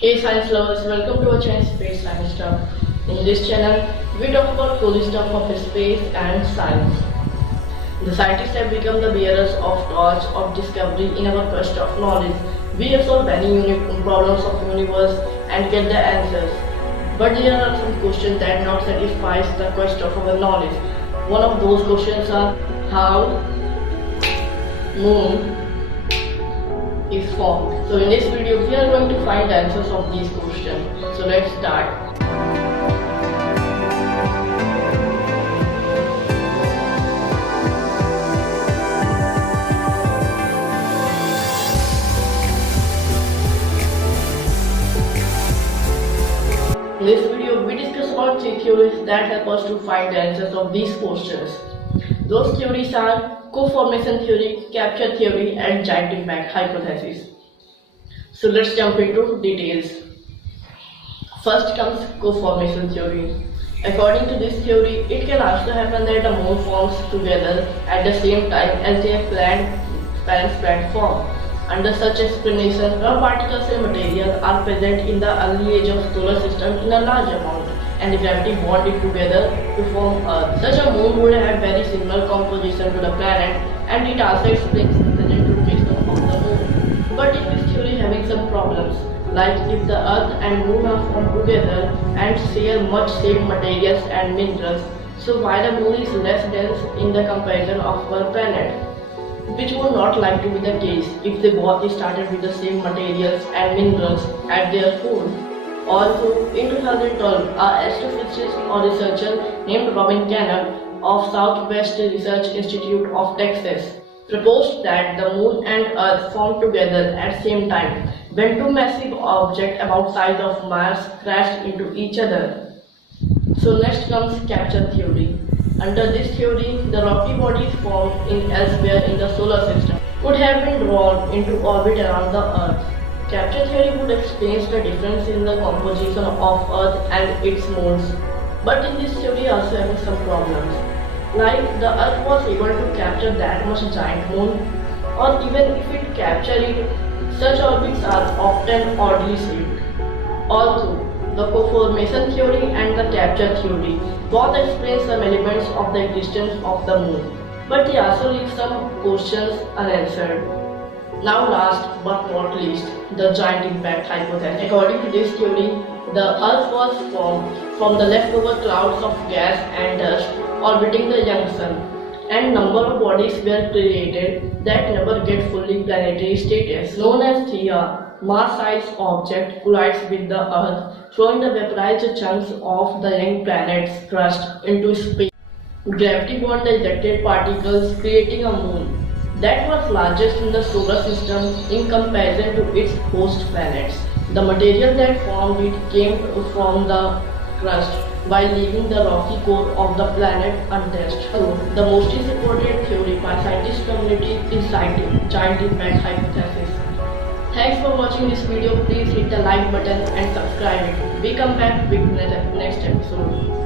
Hey science lovers, welcome to our channel Space Science Stuff. In this channel, we talk about cool stuff of space and science. The scientists have become the bearers of torch of discovery in our quest of knowledge. We have solved many unique problems of universe and get the answers. But there are some questions that not satisfies the quest of our knowledge. One of those questions are how moon is formed. So in this video we are going to find the answers of these questions. So let's start. In this video we discuss about three theories that help us to find the answers of these questions. Those theories are co-formation theory, capture theory and giant impact hypothesis. So let's jump into details. First comes co-formation theory. According to this theory, it can also happen that a moon forms together at the same time as their parent platform. Under such explanation, raw particles and material are present in the early age of solar system in a large amount, and gravity bond it together to form Earth. Such a moon would have very similar composition to the planet, and it also explains the present location of the moon. But in this theory having some problems, like if the Earth and moon are formed together and share much same materials and minerals, so why the moon is less dense in the comparison of our planet? Which would not like to be the case if they both started with the same materials and minerals at their core. Also, in 2012, a astrophysicist or researcher named Robin Cannon of Southwest Research Institute of Texas proposed that the moon and Earth formed together at the same time when two massive objects about size of Mars crashed into each other. So next comes capture theory. Under this theory, the rocky bodies formed in elsewhere in the solar system could have been drawn into orbit around the Earth. Capture theory would explain the difference in the composition of Earth and its moons. But in this theory also having some problems. Like the Earth was able to capture that much giant moon, or even if it captured it, such orbits are often oddly shaped. Also, the co-formation theory and the capture theory both explain some elements of the existence of the moon, but they also leave some questions unanswered. Now last but not least, the giant impact hypothesis. According to this theory, the Earth was formed from the leftover clouds of gas and dust orbiting the young sun, and number of bodies were created that never get fully planetary status, known as Theia. Mars-sized object collides with the Earth, throwing the vaporized chunks of the young planet's crust into space. Gravity bond the ejected particles, creating a moon that was largest in the solar system in comparison to its host planets. The material that formed it came from the crust, while leaving the rocky core of the planet untouched. So, the most supported theory by scientist community is giant impact hypothesis. Thanks for watching this video. Please hit the like button and subscribe it. We come back with next episode.